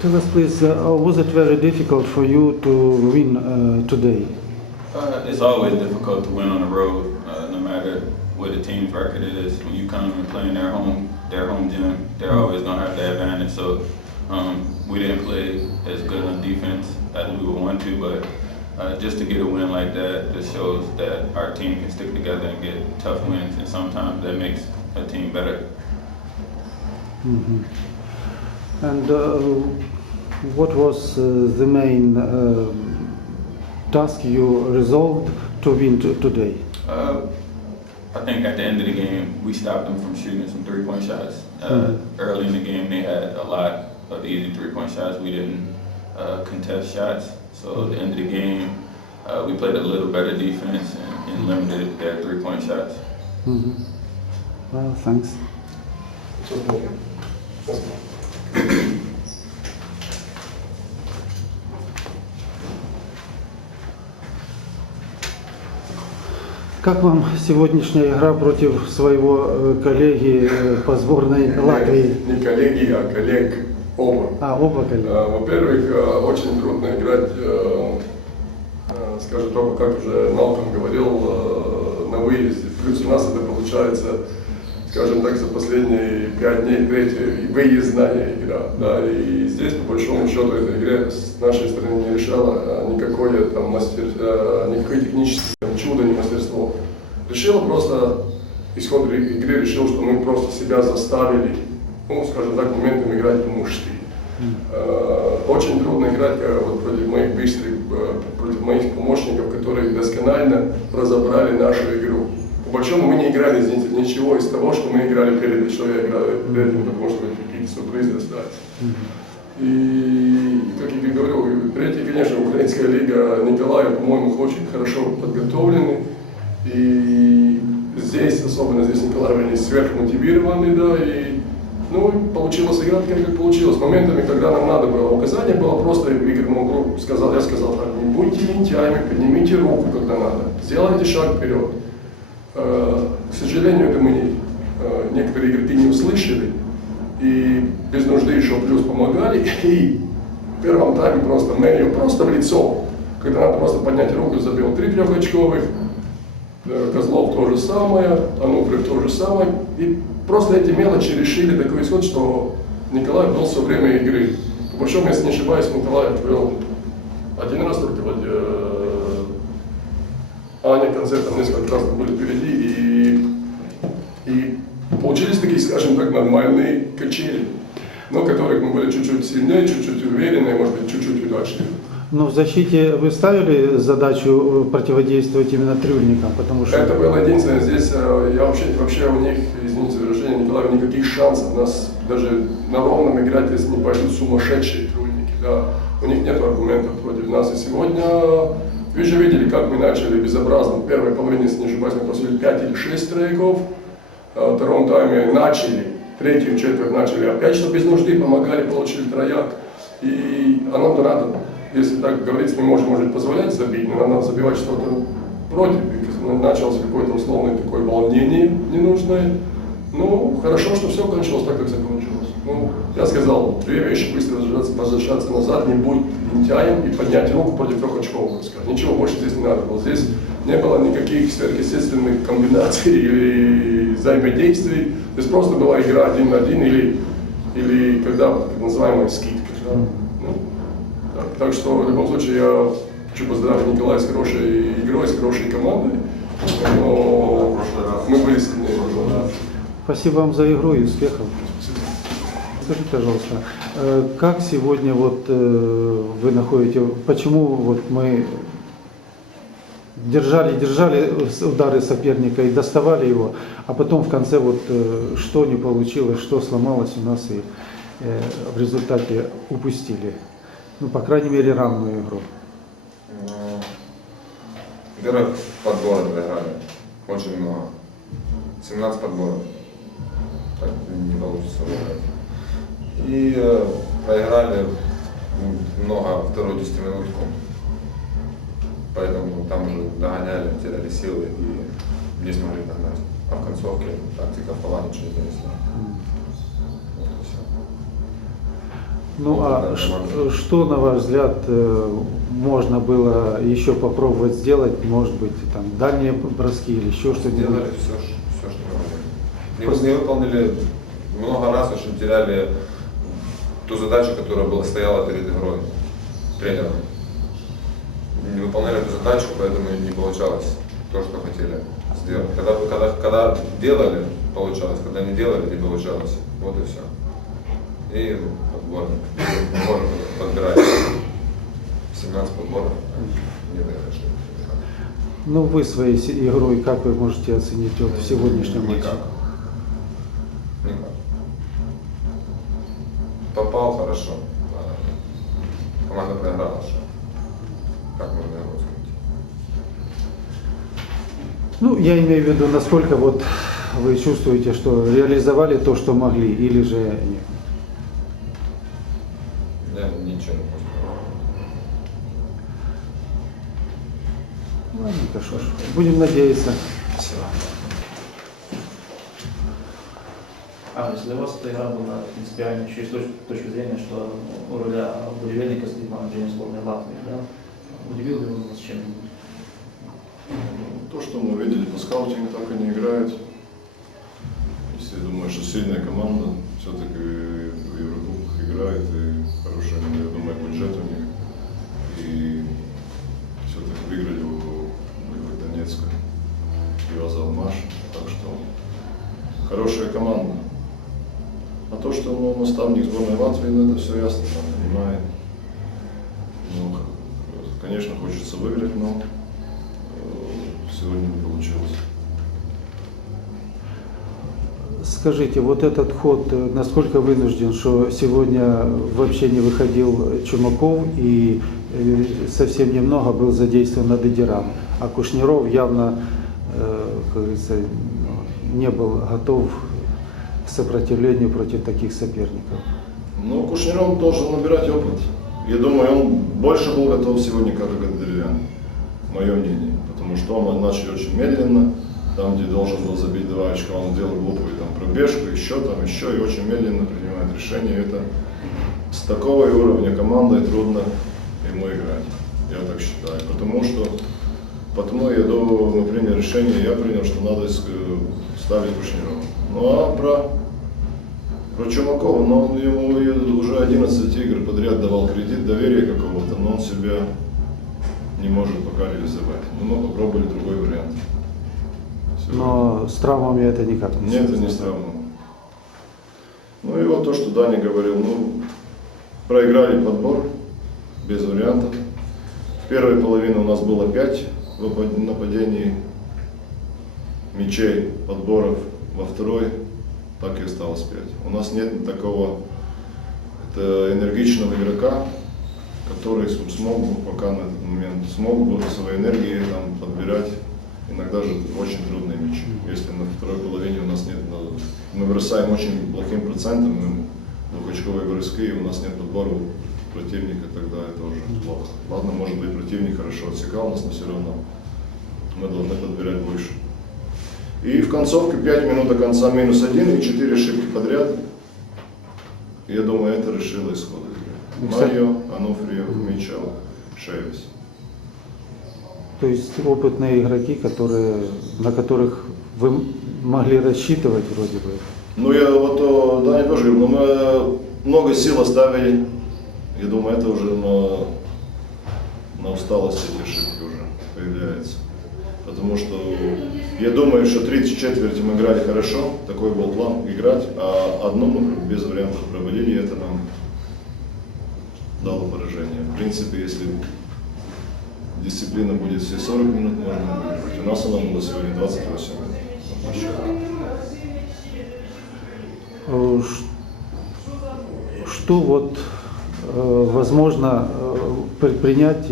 Tell us, please, uh, was it very difficult for you to win uh, today? Uh, it's always difficult to win on the road, uh, no matter what the team's record is. When you come and play in their home, their home gym, they're always gonna have the advantage. So um, we didn't play as good on defense as we would want to, but uh, just to get a win like that, just shows that our team can stick together and get tough wins, and sometimes that makes a team better. And uh, what was uh, the main uh, task you resolved to win t- today? Uh, I think at the end of the game, we stopped them from shooting some three-point shots. Uh, Early in the game, they had a lot of easy three-point shots. We didn't uh, contest shots. So at the end of the game, uh, we played a little better defense and, and limited their three-point shots. Well, thanks. Как вам сегодняшняя игра против своего э, коллеги э, по сборной Латвии? Не коллеги, а коллег оба. А, оба коллеги. Э, Во-первых, очень трудно играть, скажем только, как уже Малком говорил, на выезде. Плюс у нас это получается, скажем так, за последние пять дней третья выездная игра. Да, и здесь, по большому счету, эта игра с нашей стороны не решала э, никакое там мастер, э, никакое техническое там, чудо, не мастерство. Решила просто, исход игры решил, что мы просто себя заставили, ну, скажем так, моментом играть по-мужски. Э, Очень трудно играть э, вот против моих быстрых, против моих помощников, которые досконально разобрали нашу игру. По большому мы не играли здесь ничего из того, что мы играли перед, что я играл перед этим, потому что какие-то сюрпризы остались. И, как я и говорю, третья, конечно, украинская лига Николая, по-моему, очень хорошо подготовлены. И здесь, особенно здесь Николаев, они сверхмотивированы, да, и ну, получилось играть, как, как получилось. Моментами, когда нам надо было, указание было просто, Игорь Могу сказал, я сказал так, не будьте лентяями, поднимите руку, когда надо, сделайте шаг вперед. Э, К сожалению, это мы э, некоторые игроки не услышали, и без нужды еще плюс помогали, и в первом тайме просто Мэнью просто в лицо, когда надо просто поднять руку, забил три трехочковых, Э, Козлов то же самое, Ануфриев то же самое. И просто эти мелочи решили такой исход, что Николай был все время игры. По большому, если не ошибаюсь, Николай провел один раз э, Аня концертом несколько раз были впереди, и, и получились такие, скажем так, нормальные качели, но которых мы были чуть-чуть сильнее, чуть-чуть увереннее, может быть, чуть-чуть удачнее. Но в защите вы ставили задачу э, противодействовать именно трюльникам, потому что... Это было единственное. Здесь э, я вообще, вообще у них, извините за выражение, Николаев, никаких шансов. Нас даже на ровном играть, если не пойдут сумасшедшие трудники. Да. У них нет аргументов против нас. И сегодня вы же видели, как мы начали безобразно. В первой половине, если не ошибаюсь, мы просили 5 или 6 трояков. А Во втором тайме начали, третью четверть начали опять, что без нужды помогали, получили трояк. И а нам-то надо, если так говорить, мы можем, может, позволять забить, но надо забивать что-то против. И началось какое-то условное такое волнение ненужное. Ну, хорошо, что все кончилось так, как закончилось. Ну, я сказал, две вещи, быстро возвращаться, возвращаться назад, не будь лентяем и поднять руку против трех очков. Ничего больше здесь не надо было. Здесь не было никаких сверхъестественных комбинаций или взаимодействий. Здесь просто была игра один на один или, или когда так называемая скидка. да. Ну, так, так что в любом случае я хочу поздравить Николая с хорошей игрой, с хорошей командой. Но мы были сильнее. Спасибо вам за игру и успехов. Скажите, пожалуйста, э, как сегодня вот э, вы находите, почему вот мы держали, держали удары соперника и доставали его, а потом в конце вот э, что не получилось, что сломалось у нас и в результате упустили, ну по крайней мере равную игру. Первый подборы проиграли. Очень много. 17 подборов. Так не получится выиграть. И э, проиграли м, много вторую десятиминутку. Поэтому там уже догоняли, теряли силы и не смогли догнать. А в концовке тактика пола ничего не донесла. Вот и всё. Ну Вот а ш- что, на ваш взгляд, э, можно было еще попробовать сделать? Может быть, там дальние броски или еще что-нибудь? Делали все, могли. Не, выполнили много раз, очень теряли ту задачу, которая была, стояла перед игрой, тренером. Не выполняли эту задачу, поэтому не получалось то, что хотели сделать. Когда, когда, когда делали, получалось, когда не делали, не получалось. Вот и все. И подбор. Подбор подбирать. 17 подборов. Не доиграешь. Ну вы своей игрой как вы можете оценить вот в сегодняшнем матче? Никак. Попал хорошо. а Команда проиграла что? Как можно его оценить? Ну, я имею в виду, насколько вот вы чувствуете, что реализовали то, что могли, или же нет? Я ничего не. Ладненько, что ж, будем надеяться. А, если для вас эта игра была принципиально еще и с точ- точки зрения, что у руля будивельника стоит менеджер сборной Латвии, да? Удивил ли он вас чем-нибудь? То, что мы видели по скаутингу, так они играют. Если я думаю, что сильная команда, все-таки в Еврокубках играет, и хороший, я думаю, бюджет у них. И все-таки выиграли у, у Донецка и Азалмаш. Так что хорошая команда. А то, что ну, наставник сборной Латвии, ну, это все ясно, там, понимает. Ну, конечно, хочется выиграть, но э, сегодня не получилось. Скажите, вот этот ход, э, насколько вынужден, что сегодня вообще не выходил Чумаков и э, совсем немного был задействован Адедиран, а Кушниров явно, как говорится, не был готов к сопротивлению против таких соперников. Ну, Кушниров должен набирать опыт. Я думаю, он больше был готов сегодня, как Гадарьян, мое мнение. Потому что он начал очень медленно, там, где должен был забить два очка, он делал глупую там, пробежку, еще там, еще, и очень медленно принимает решения. Это с такого уровня командой трудно ему играть, я так считаю. Потому что, потому я думаю, мы приняли решение, я принял, что надо ставить Кушнирова. Ну а про про Чумакова, но он ему уже 11 игр подряд давал кредит доверия какого-то, но он себя не может пока реализовать. Ну, мы попробовали другой вариант. Всё. Но с травмами это никак не Нет, это не с травмой. Ну и вот то, что Даня говорил, ну, проиграли подбор, без вариантов. В первой половине у нас было 5 нападений, мячей, подборов. Во второй так и осталось 5. У нас нет такого это энергичного игрока, который см- смог бы пока на этот момент, смог бы своей энергией там, подбирать иногда же очень трудные мячи. Если на второй половине у нас нет, ну, мы бросаем очень плохим процентом, мы двухочковые броски, и у нас нет подбора противника, тогда это уже плохо. Ладно, может быть, противник хорошо отсекал нас, но все равно мы должны подбирать больше. И в концовке 5 минут до конца минус 1 и 4 ошибки подряд. Я думаю, это решило исход игры. Кстати- Марио, Ануфрио, Мичел, Шевис. То есть опытные игроки, которые, на которых вы могли рассчитывать вроде бы. Ну, я вот, о, да, я тоже говорю, но мы много сил оставили. Я думаю, это уже на, на усталость эти ошибки уже появляются. Потому что я думаю, что треть четверти мы играли хорошо, такой был план играть, а одну мы без вариантов провалили, и это нам дало поражение. В принципе, если дисциплина будет все 40 минут, можно выиграть. У нас она была сегодня 28 минут. Э, Что вот э, возможно э, предпринять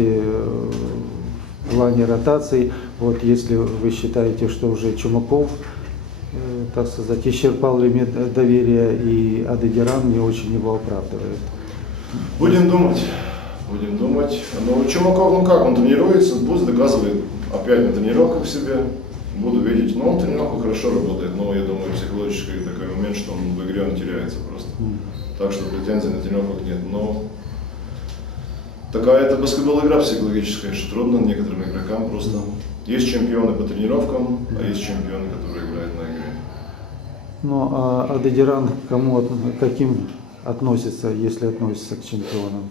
плане ротации, вот если вы считаете, что уже Чумаков, э, так сказать, исчерпал лимит доверия и Адедиран не очень его оправдывает. Будем думать. Будем думать. Ну, Чумаков, ну как, он тренируется, пусть доказывает опять на тренировках себе. буду видеть. Но он тренировку хорошо работает, но я думаю, психологический такой момент, что он в игре он теряется просто. Так что претензий на тренировках нет. Но такая это баскетбол игра психологическая, что трудно некоторым игрокам просто. Есть чемпионы по тренировкам, а есть чемпионы, которые играют на игре. Ну, а Адедиран к кому, к каким относится, если относится к чемпионам?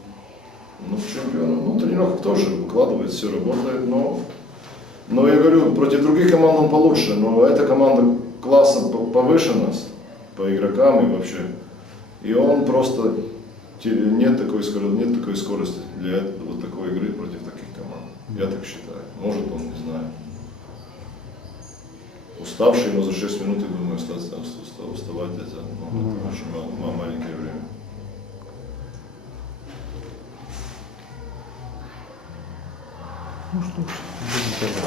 Ну, чемпионы, ну, тренировка тоже выкладывает, все работает, но, но я говорю, против других команд он получше, но эта команда класса по- повыше нас, по игрокам и вообще. И он просто, нет такой, скорости, нет такой скорости для вот такой игры против таких команд. Я так считаю. Может он, не знаю. Уставший, но за 6 минут, я думаю, остаться, уста- уставать это, ну, это очень мал- ма- маленькое время. Ну что ж,